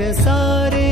सारे